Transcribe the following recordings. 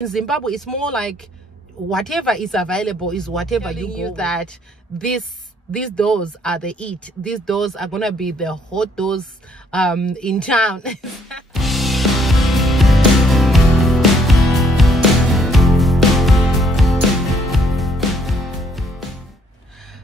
In Zimbabwe, it's more like whatever is available is whatever you go. That these doors are the eat. These doors are gonna be the hot doors in town.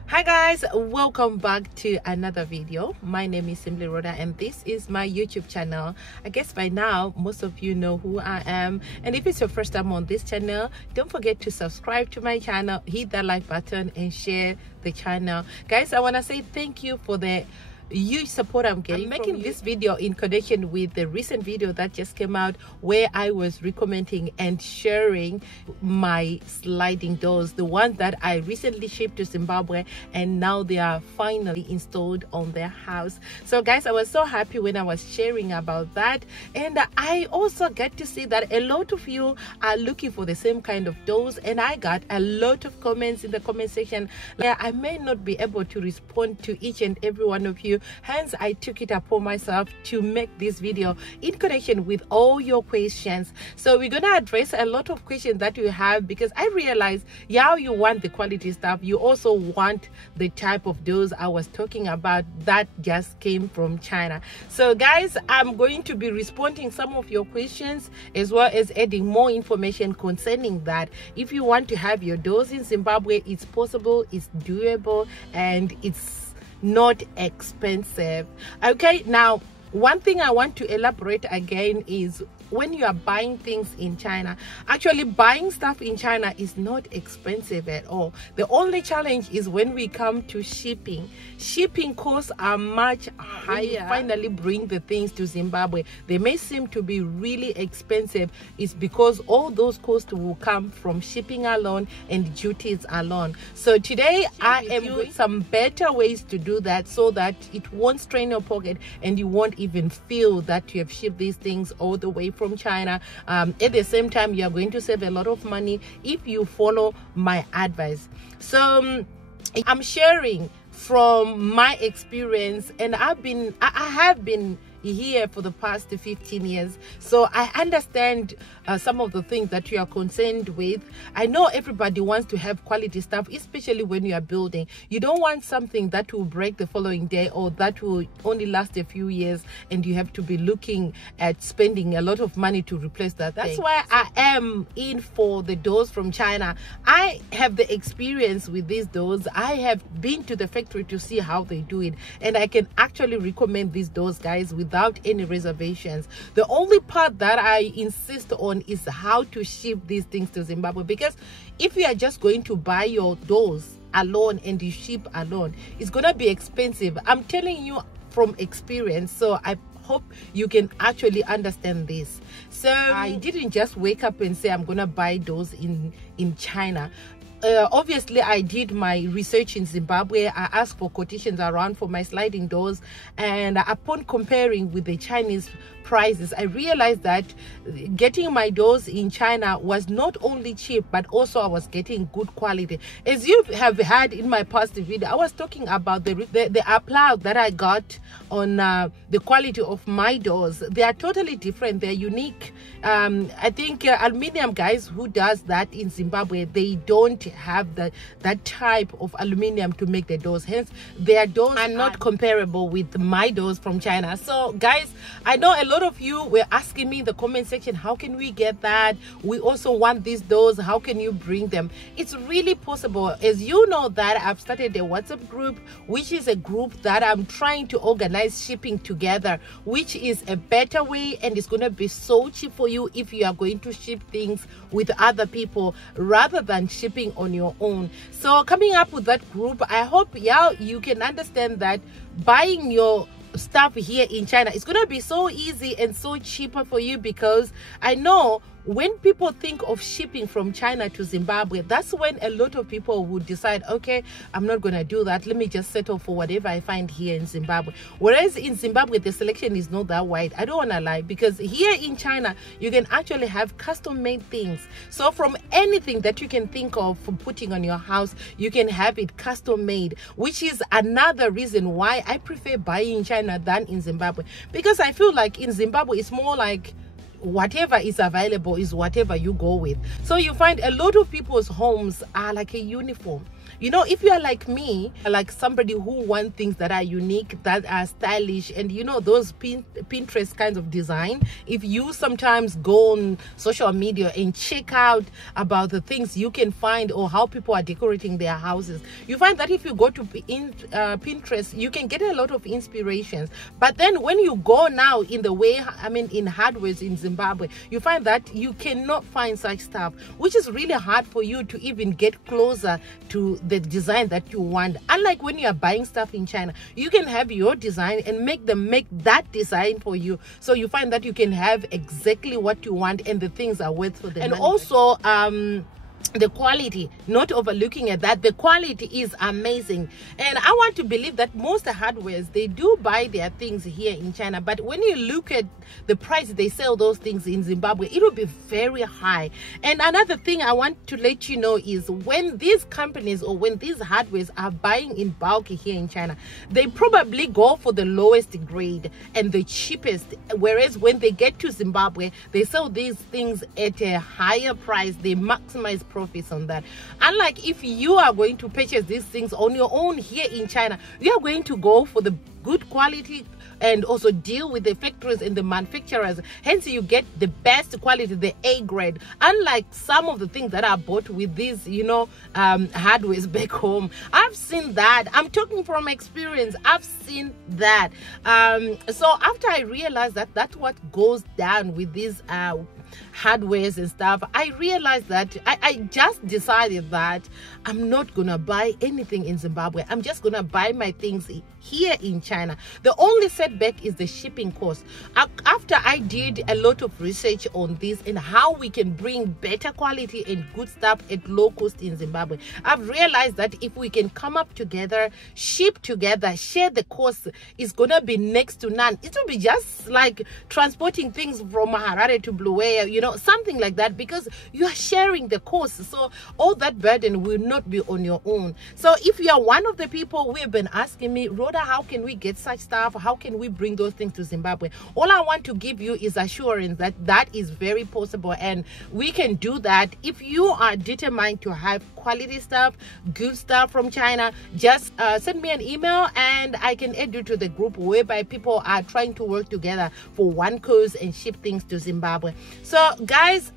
Hi guys, welcome back to another video. My name is Simply Rhoda and this is my YouTube channel. I guess by now most of you know who I am, and if it's your first time on this channel, don't forget to subscribe to my channel, hit that like button and share the channel. Guys, I want to say thank you for the huge support I'm getting. I'm making this video in connection with the recent video that just came out where I was recommending and sharing my sliding doors, the ones that I recently shipped to Zimbabwe, and now they are finally installed on their house. So guys, I was so happy when I was sharing about that, and I also get to see that a lot of you are looking for the same kind of doors, and I got a lot of comments in the comment section. I may not be able to respond to each and every one of you, hence I took it upon myself to make this video in connection with all your questions. So we're gonna address a lot of questions that you have, because I realize, yeah, you want the quality stuff, you also want the type of doors I was talking about that just came from China. So guys, I'm going to be responding some of your questions as well as adding more information concerning that. If you want to have your doors in Zimbabwe, it's possible, it's doable, and it's not expensive. Okay, now one thing I want to elaborate again is when you are buying things in China, actually buying stuff in China is not expensive at all. The only challenge is when we come to shipping. Shipping costs are much higher. When you finally bring the things to Zimbabwe, they may seem to be really expensive. It's because all those costs will come from shipping alone and duties alone. So today I am doing some better ways to do that, so that it won't strain your pocket and you won't even feel that you have shipped these things all the way from China. At the same time, you are going to save a lot of money if you follow my advice. So I'm sharing from my experience, and I have been here for the past 15 years, so I understand some of the things that you are concerned with. I know everybody wants to have quality stuff, especially when you are building. You don't want something that will break the following day, or that will only last a few years and you have to be looking at spending a lot of money to replace that. That's why I am in for the doors from China. I have the experience with these doors. I have been to the factory to see how they do it, and I can actually recommend these doors, guys, without any reservations. The only part that I insist on is how to ship these things to Zimbabwe, because if you are just going to buy your doors alone and you ship alone, it's gonna be expensive. I'm telling you from experience, so I hope you can actually understand this. So I didn't just wake up and say I'm gonna buy doors in China. Obviously I did my research in Zimbabwe. I asked for quotations around for my sliding doors, and upon comparing with the Chinese prices, I realized that getting my doors in China was not only cheap, but also I was getting good quality. As you have heard in my past video, I was talking about the applause that I got on the quality of my doors. They are totally different, they're unique. I think aluminium guys who does that in Zimbabwe, they don't have that type of aluminium to make the doors, hence their doors are not comparable with my doors from China. So guys, I know a lot of you were asking me in the comment section, how can we get that? We also want these doors, how can you bring them? It's really possible. As you know that I've started a WhatsApp group, which is a group that I'm trying to organize shipping together, which is a better way, and it's going to be so cheap for you if you are going to ship things with other people rather than shipping on your own. So coming up with that group, I hope you can understand that buying your stuff here in China is gonna be so easy and so cheaper for you, because I know when people think of shipping from China to Zimbabwe, that's when a lot of people would decide, okay, I'm not gonna do that, let me just settle for whatever I find here in Zimbabwe. Whereas in Zimbabwe, the selection is not that wide. I don't want to lie, because here in China, you can actually have custom made things. So from anything that you can think of for putting on your house, you can have it custom made, which is another reason why I prefer buying in China than in Zimbabwe, because I feel like in Zimbabwe it's more like whatever is available is whatever you go with. So you find a lot of people's homes are like a uniform. You know, if you are like me, like somebody who wants things that are unique, that are stylish, and you know, those Pinterest kinds of design, if you sometimes go on social media and check out about the things you can find or how people are decorating their houses, you find that if you go to Pinterest, you can get a lot of inspirations. But then when you go now in the way, I mean, in hardwares in Zimbabwe, you find that you cannot find such stuff, which is really hard for you to even get closer to the design that you want. Unlike when you are buying stuff in China, you can have your design and make them make that design for you, so you find that you can have exactly what you want and the things are worth for the money. And also the quality, not overlooking at that, the quality is amazing. And I want to believe that most hardwares, they do buy their things here in China, but when you look at the price they sell those things in Zimbabwe, it will be very high. And another thing I want to let you know is when these companies or when these hardwares are buying in bulk here in China, they probably go for the lowest grade and the cheapest, whereas when they get to Zimbabwe, they sell these things at a higher price. They maximize profits on that. Unlike if you are going to purchase these things on your own here in China, you are going to go for the good quality and also deal with the factories and the manufacturers, hence you get the best quality, the A grade, unlike some of the things that are bought with these, you know, hardwares back home. I've seen that. I'm talking from experience. I've seen that. So after I realized that that's what goes down with these hardwares and stuff, I realized that I just decided that I'm not gonna buy anything in Zimbabwe. I'm just gonna buy my things here in China. The only setback is the shipping cost. After I did a lot of research on this and how we can bring better quality and good stuff at low cost in Zimbabwe, I've realized that if we can come up together, ship together, share the cost, it's gonna be next to none. It will be just like transporting things from Harare to Bulawayo, you know, something like that, because you are sharing the cost. So all that burden will not be on your own. So if you are one of the people who have been asking me, Rhoda, how can we get such stuff? How can we bring those things to Zimbabwe? All I want to give you is assurance that that is very possible, and we can do that. If you are determined to have quality stuff, good stuff from China, just send me an email and I can add you to the group whereby people are trying to work together for one cause and ship things to Zimbabwe. So guys,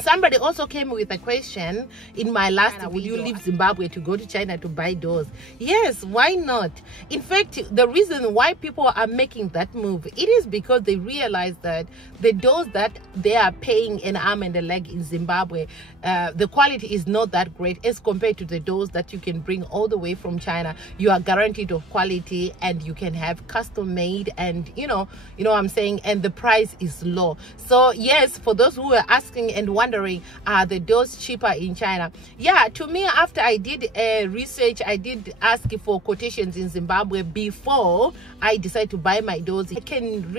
somebody also came with a question in my last video. Will you leave Zimbabwe to go to China to buy doors? Yes, why not? In fact, the reason why people are making that move, it is because they realize that the doors that they are paying an arm and a leg in Zimbabwe, the quality is not that great as compared to the doors that you can bring all the way from China. You are guaranteed of quality and you can have custom made, and you know what I'm saying, and the price is low. So yes, for those who are asking and wondering, are the doors cheaper in China? Yeah, to me, after I did research, I did ask for quotations in Zimbabwe before I decided to buy my doors.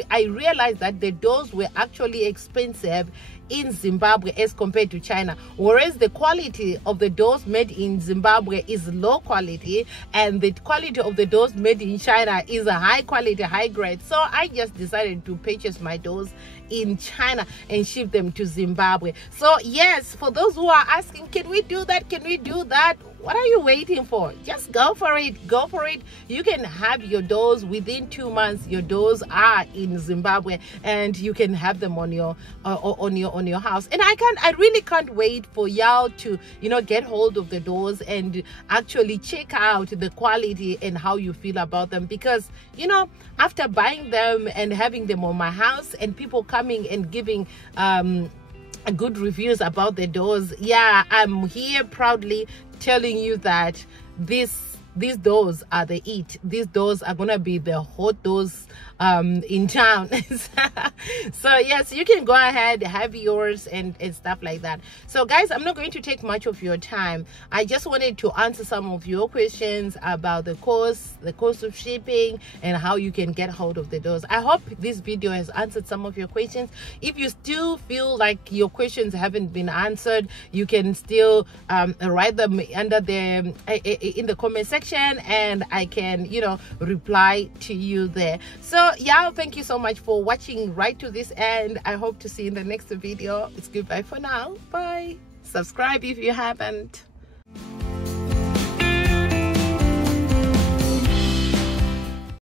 I realized that the doors were actually expensive in Zimbabwe as compared to China, whereas the quality of the doors made in Zimbabwe is low quality and the quality of the doors made in China is a high quality, high grade. So I just decided to purchase my doors in China and ship them to Zimbabwe. So yes, for those who are asking, can we do that, can we do that, what are you waiting for? Just go for it. Go for it. You can have your doors within 2 months. Your doors are in Zimbabwe and you can have them on your house. And I really can't wait for y'all to, you know, get hold of the doors and actually check out the quality and how you feel about them, because you know, after buying them and having them on my house and people coming and giving good reviews about the doors, yeah, I'm here proudly telling you that these doors are the it. These doors are gonna be the hot doors in town. So yes, you can go ahead, have yours and stuff like that. So guys, I'm not going to take much of your time. I just wanted to answer some of your questions about the cost of shipping and how you can get hold of the doors. I hope this video has answered some of your questions. If you still feel like your questions haven't been answered, you can still write them under the in the comment section and I can, you know, reply to you there. So So yeah, thank you so much for watching right to this end. I hope to see you in the next video. It's goodbye for now. Bye. Subscribe if you haven't.